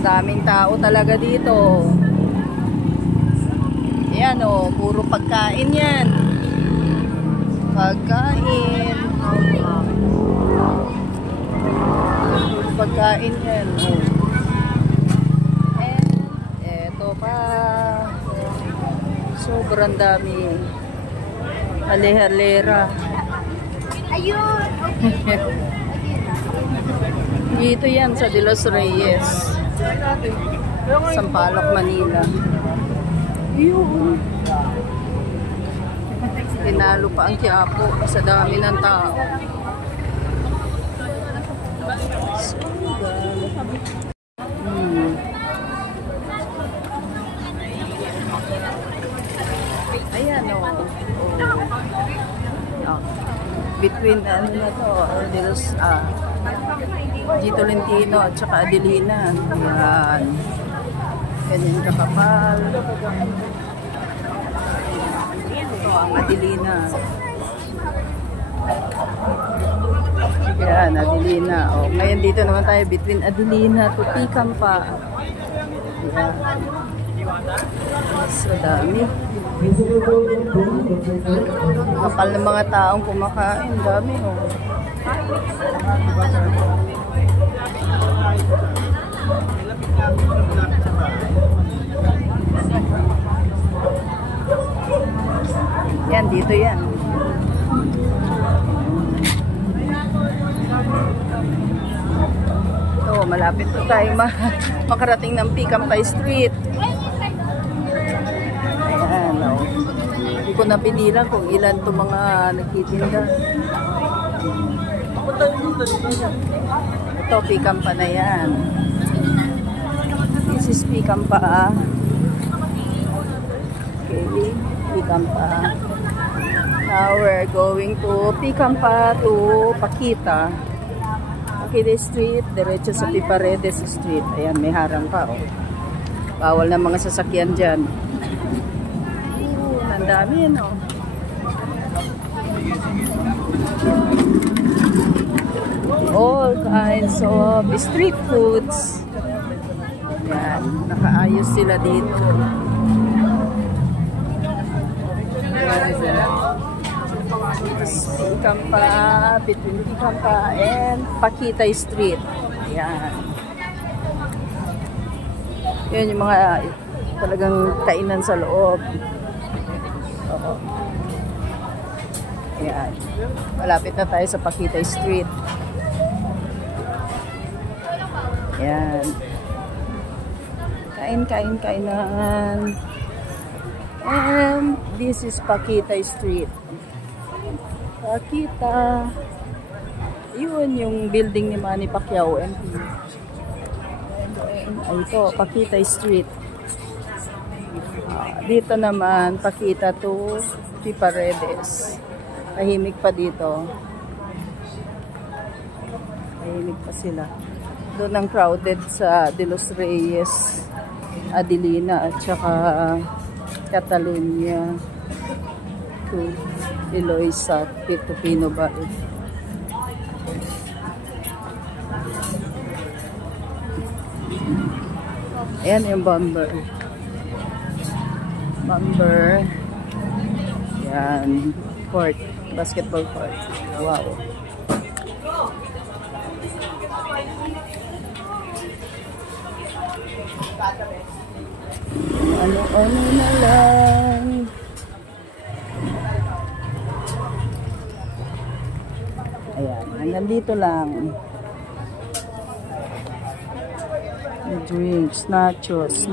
Daming tao talaga dito. Ayan o, puro pagkain yan. Pagkain. Puro pagkain yan. And eto pa. Sobrang dami. Hale-halera. Ayun! Dito yan sa De Los Reyes. Sampaloc, Manila. Yun. Tinalo pa ang Quiapo sa dami ng tao. Ayan o. Between ano na to, De Los G. Tolentino at saka Adelina. Ayan. Ganyan kakapal. Ito ang Adelina. Ayan, Adelina. O, ngayon dito naman tayo between Adelina to Picampa. Ayan. So dami. Kapal ng mga taong kumakain. Dami o. Yan, dito yan. Ito, malapit po tayo makarating ng Picampa Street. Ayan, o. Hindi ko napigilan kung ilan to mga nagtitinda. Ito, Picampa na yan. This is Picampa. Okay, Picampa. Now we're going to Picampa to Paquita. Paquita Street, diretso sa Piparedes Street. Ayan, may harang pa. Oh. Bawal na mga sasakyan dyan. Ang dami, no? All kinds of street foods. Yan, nakaayos sila dito. Picampa, between Picampa and Paquita Street. Yan. Yan yung mga talagang kainan sa loob. Oo. Yan. Malapit na tayo sa Paquita Street. Yan. Kainan. And this is Paquita Street. Paquita. Yun yung building ni Manny Pacquiao MP. Ay, ito, Paquita Street. Dito naman, Paquita to Piparedes. Tahimik pa dito. Tahimik pa sila. Doon ang crowded sa De Los Reyes, Adelina at saka Catalunya to Eloisa, Tito Pino Valley. Ayan yung Bomber. Yan. Court. Basketball court. Wow. Ano na lang. Ayan. Hanggang dito lang. Drinks. Nachos.